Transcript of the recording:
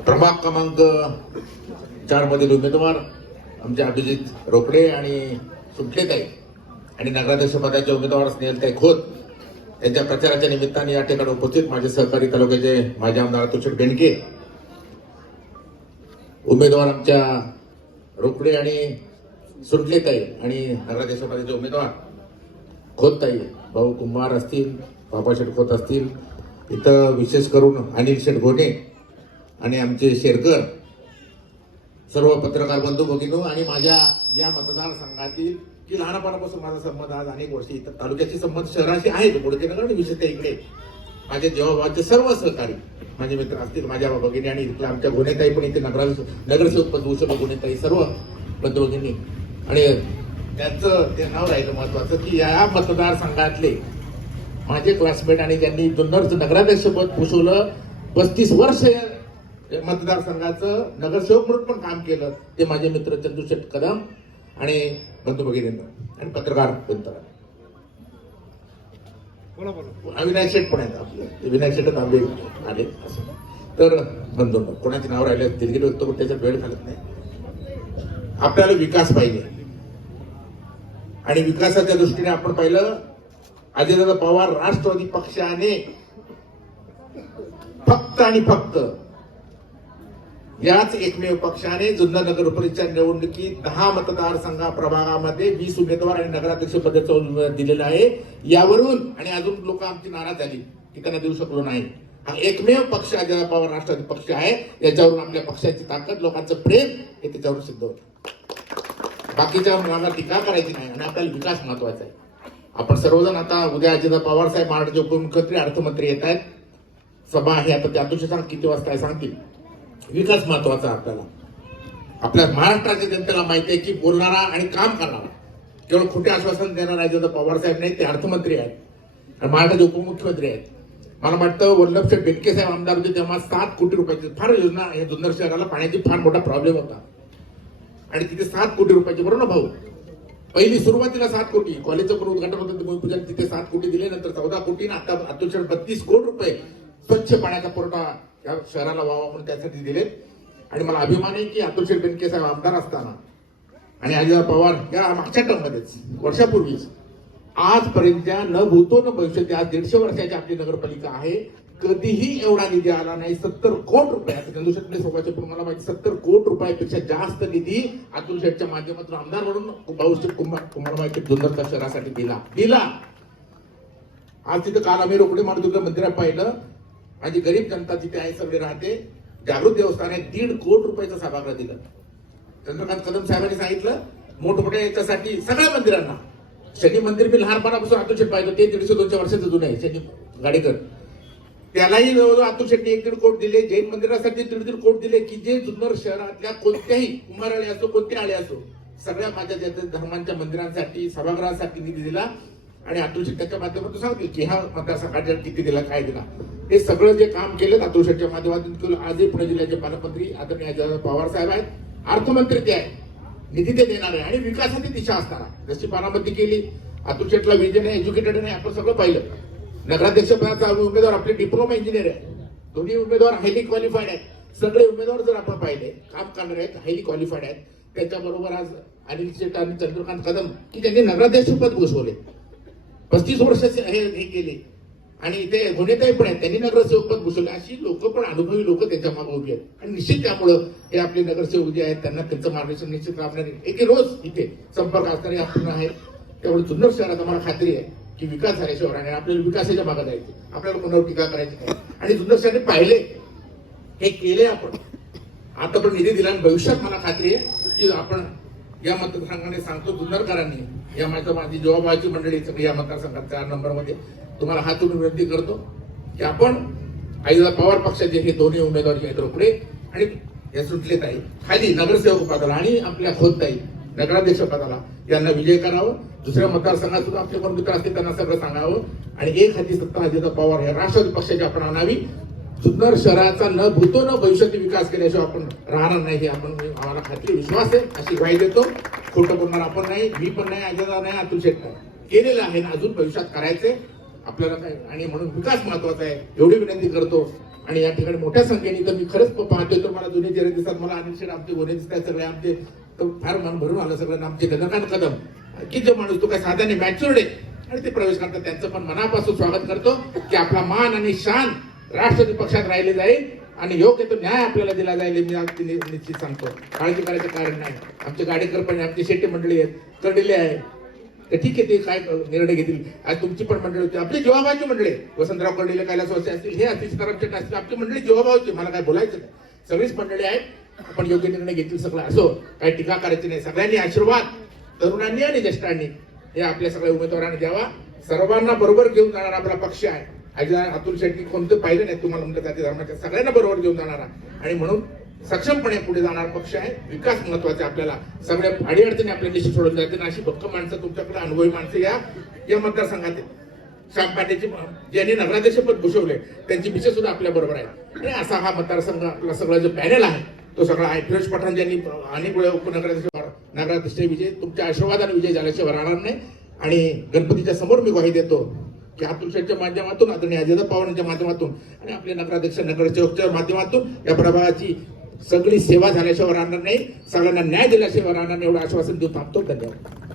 प्रभाग क्रमांक चार मधील उमेदवार आमचे अभिजित रोकडे आणि सुटलेताई आणि नगराध्यक्ष पदाचे उमेदवार स्नेहलताई खोत यांच्या प्रचाराच्या निमित्ताने या ठिकाणी उपस्थित माझे सहकारी तालुक्याचे माजी आमदार तुषार बेंडके उमेदवार आमच्या रोकडे आणि सुटलेताई आणि नगराध्यक्ष पदाचे उमेदवार खोतताई भाऊ कुंभार असतील बाबा शेठ खोत असतील इथं विशेष करून अनिल शेठ घोणे आणि आमचे शेरकर सर्व पत्रकार बंधू भगिनू आणि माझ्या या मतदारसंघातील की लहानपणापासून माझा संबंध आज अनेक वर्षी इतर तालुक्याचे संबंध शहराशी आहेत मुडकेनगर आणि विशेषतः इकडे. माझे जेव्हा सर्व सहकारी माझे मित्र असतील माझ्या भगिनी आणि इथल्या आमच्या गुन्हेताई पण इथे नगरा नगरसेवक पद भूषण गुन्हेताई सर्व बंधू भगिनी. आणि त्यांचं ते नाव राहिलं महत्वाचं की या मतदारसंघातले माझे क्लासमेट आणि त्यांनी जुन्नरचं नगराध्यक्ष पद भूषवलं पस्तीस वर्ष या मतदारसंघाचं नगरसेवक म्हणून पण काम केलं ते माझे मित्र चंदूशेठ कदम आणि बंधू भगिनी आणि पत्रकार मित्र शेठ पण आहेत आपले. ते विनायक शेठ आंबे आले. असं. तर बंधू कोणाचे नाव राहिले दिलगिरी व्यक्त पण त्याच्यात वेळ घालत नाही. आपल्याला विकास पाहिजे. आणि विकासाच्या दृष्टीने आपण पाहिलं अजितदादा पवार राष्ट्रवादी पक्षाने फक्त आणि फक्त याच एकमेव पक्षाने जुन्नर नगर परिषद निवडणुकीत दहा मतदारसंघा प्रभागामध्ये वीस उमेदवार आणि नगराध्यक्ष पदाचं दिलेलं आहे. यावरून आणि अजून लोक आमची नाराज झाली की त्यांना देऊ शकलो नाही. हा एकमेव पक्ष अजित पवार राष्ट्रवादी पक्ष आहे. याच्यावरून आपल्या पक्षाची ताकद लोकांचं प्रेम हे त्याच्यावर सिद्ध होतं. बाकीच्या मुलांना टीका करायची नाही आणि आपल्याला विकास महत्त्वाचा आहे. आपण सर्वजण आता उद्या अजित पवार साहेब महाराष्ट्राचे उपमुख्यमंत्री अर्थमंत्री येत आहेत. सभा आहे आता त्या दिवशी सांग किती वाजता आहे सांगतील? विकास महत्त्वाचा आपल्याला. आपल्या महाराष्ट्राच्या जनतेला माहिती आहे की बोलणारा आणि काम करणारा केवळ खोटे आश्वासन देणारा राजेंद्र पवार साहेब नाही ते अर्थमंत्री आहेत. आणि महाराष्ट्राचे उपमुख्यमंत्री आहेत. मला वाटतं वल्लभशेठ बेटके साहेब आमदार होते तेव्हा सात कोटी रुपयाची फार योजना या जुन्नर शहराला पाण्याची फार मोठा प्रॉब्लेम होता. आणि तिथे सात कोटी रुपयाची बरोबर ना भाऊ. पहिली सुरुवातीला सात कोटी कॉलेजचं पण उद्घाटन होतं तिथे सात कोटी दिले नंतर चौदा कोटी आता अतुलशेठ बत्तीस कोटी रुपये स्वच्छ पाण्याचा पुरवठा या शहराला व्हावा म्हणून त्यासाठी दिले आणि मला अभिमान आहे की अतुल शेठ बेनके साहेब आमदार असताना आणि अजित पवार या मागच्या टर्ममध्येच वर्षापूर्वीच आजपर्यंतच्या न भूतो न भविष्य आज दीडशे वर्षाची आपली नगरपालिका आहे. कधीही एवढा निधी आला नाही. सत्तर कोट रुपये आता चंदू शेट्टी सोबतचे पण मला माहिती सत्तर कोट रुपयापेक्षा जास्त निधी अतुल शेठच्या माध्यमातून आमदार म्हणून भाऊसाहेब कुमार कुमार माहिती जुन्नरच्या शहरासाठी दिला. दिला. आज तिथं काल आम्ही रोकडे मारुतीच्या मंदिरात पाहिलं. माझी गरीब जनता तिथे आहे सगळे राहते जागृत देवस्थान आहे दीड कोटी रुपयाचं सभागृह दिलं. चंद्रकांत कदम साहेबांनी सांगितलं मोठमोठ्या याच्यासाठी सगळ्या मंदिरांना. शनी मंदिर मी लहानपणापासून अतुल शेट पाहिलं ते दीडशे दोनशे वर्षाचं जुनं आहे शनी गाडेकर. त्यालाही जवळजवळ अतुल शेट्टी एक दीड कोट दिले जैन मंदिरासाठी दीड दीड कोट दिले की जे जुन्नर शहरातल्या कोणत्याही कुंभाराळे असो कोणत्या आळे असो सगळ्या माझ्या धर्मांच्या मंदिरांसाठी सभागृहासाठी निधी दिला. आणि अतुल शेट माध्यमातून सांगतो की हा मतदारसंघाच्या किती दिला काय दिला. हे सगळं जे काम केलं अतुल शेटच्या माध्यमातून केलं आजही पुणे जिल्ह्याचे पालकमंत्री आदरणीय अजितदादा पवार साहेब आहेत. अर्थमंत्री ते आहेत. निधी ते देणार आहे आणि विकासाची दिशा असणार जशी बारामती केली अतुल शेटला विजन आहे एज्युकेटेड आहे आपण सगळं पाहिलं. नगराध्यक्षपदाचा उमेदवार आपले डिप्लोमा इंजिनियर आहे. दोन्ही उमेदवार हायली क्वालिफाईड आहेत. सगळे उमेदवार जर आपण पाहिले काम करणारे आहेत हायली क्वालिफाईड आहेत. त्याच्याबरोबर आज अनिल शेट आणि चंद्रकांत कदम की त्यांनी नगराध्यक्षपद घुसवले घोषवले पस्तीस वर्ष हे हे केले. आणि ते गुन्हेताई पण आहेत. त्यांनी नगरसेवक पद अशी लोक पण अनुभवी लोक त्याच्यामागे उभी आहेत. आणि निश्चित त्यामुळं हे आपले नगरसेवक जे आहेत. त्यांना त्यांचं मार्गदर्शन निश्चित राबणार एक रोज इथे संपर्क असणारे आपण आहेत. त्यामुळे जुन्नर शहरात आम्हाला खात्री आहे की विकास झाल्याशिवाय आणि आपल्याला विकासाच्या भागात जायचे आपल्याला कोणावर टीका करायची नाही. आणि जुन्नर शहराने पाहिले. हे केले आपण. आता पण निधी दिला आणि भविष्यात मला खात्री आहे की आपण या मतदारसंघाने सांगतो जुन्नरकरांनी या माझ्या माझी जवाबाची मंडळी सगळी या मतदारसंघात चार नंबरमध्ये. तुम्हाला हा हातून विनंती करतो की आपण आईला पवार पक्षाचे हे दोन्ही उमेदवार जे आहेत रोकडे आणि या सुटलेत आहे खाली नगरसेवक पदाला आणि आपल्या खोदताई नगराध्यक्ष पदाला यांना विजय करावं. दुसऱ्या मतदारसंघात सुद्धा आपले कोण मित्र असतील त्यांना सगळं सांगावं. आणि एक हाती सत्ता अजित पवार या राष्ट्रवादी पक्षाची आपण आणावी. जुन्नर शहराचा न भूतो न भविष्यात विकास केल्याशिवाय आपण राहणार नाही हे आपण आम्हाला खात्री विश्वास आहे अशी ग्वाही देतो. खोटं बोलणार आपण नाही मी पण नाही अजिता नाही अतुल शेठ केलेलं आहे ना अजून भविष्यात करायचे आपल्याला काय आणि म्हणून विकास महत्त्वाचा आहे एवढी विनंती करतो. आणि या ठिकाणी मोठ्या संख्येने तर मी खरंच पाहतोय तर मला जुने चेहरे दिसतात. मला अनिल शेठ आमचे गोने दिसतात सगळे आमचे तर फार मन भरून आलं सगळं आमचे गगनकांत कदम. की जो माणूस तो काय साधारण मॅच्युर्ड आहे आणि ते प्रवेश करतात. त्यांचं पण मनापासून स्वागत करतो की आपला मान आणि शान राष्ट्रवादी पक्षात राहिले जाईल आणि योग्य तो न्याय आपल्याला दिला जाईल मी अगदी निश्चित सांगतो. काळजी करायचं कारण नाही. आमचे गाडेकर पण आमची शेट्टी मंडळी आहेत कर्डिले आहे. तर ठीक आहे ते काय निर्णय घेतील? आज तुमची पण मंडळी होती. आपली जीवाभावाची मंडळी वसंतराव कर्डिले कैलास वसे असतील हे असतील सीताराम असतील आपली मंडळी जीवाभावाची मला काय बोलायचं नाही. सगळीच मंडळी आहेत. आपण योग्य निर्णय घेतील सगळं. असो काही टीका करायची नाही. सगळ्यांनी आशीर्वाद तरुणांनी आणि ज्येष्ठांनी. हे आपल्या सगळ्या उमेदवारांना द्यावा. सर्वांना बरोबर घेऊन जाणारा आपला पक्ष आहे. आज अतुल शेट्टी कोणतं पाहिलं नाही तुम्हाला म्हणतात जाती धर्माच्या सगळ्यांना बरोबर घेऊन जाणारा. आणि म्हणून सक्षमपणे पुढे जाणारा पक्ष आहे. विकास महत्त्वाचा आपल्याला. सगळ्या अडीअडचणी आपल्या देशी सोडून जातील. अशी भक्कम माणसं तुमच्याकडे अनुभवी माणसं या या मतदारसंघात आहेत. श्याम पांडेची ज्यांनी नगराध्यक्षपद भूषवले त्यांची विषय सुद्धा आपल्या बरोबर आहे. आणि असा हा मतदारसंघ आपला सगळा जो पॅनल आहे तो सगळा आहे. फिरोज पठाण ज्यांनी अनेक वेळा उपनगराध्यक्ष नगराध्यक्ष विजय तुमच्या आशीर्वादाने विजय झाल्याशिवाय राहणार नाही. आणि गणपतीच्या समोर मी ग्वाही देतो. की अतुल माध्यमातून आदरणीय अजित पवारांच्या माध्यमातून आणि आपले नगराध्यक्ष नगरसेवकच्या माध्यमातून या प्रभागाची सगळी सेवा झाल्याशिवाय राहणार नाही. सगळ्यांना न्याय दिल्याशिवाय राहणार नाही एवढं आश्वासन देऊ थांबतो. धन्यवाद.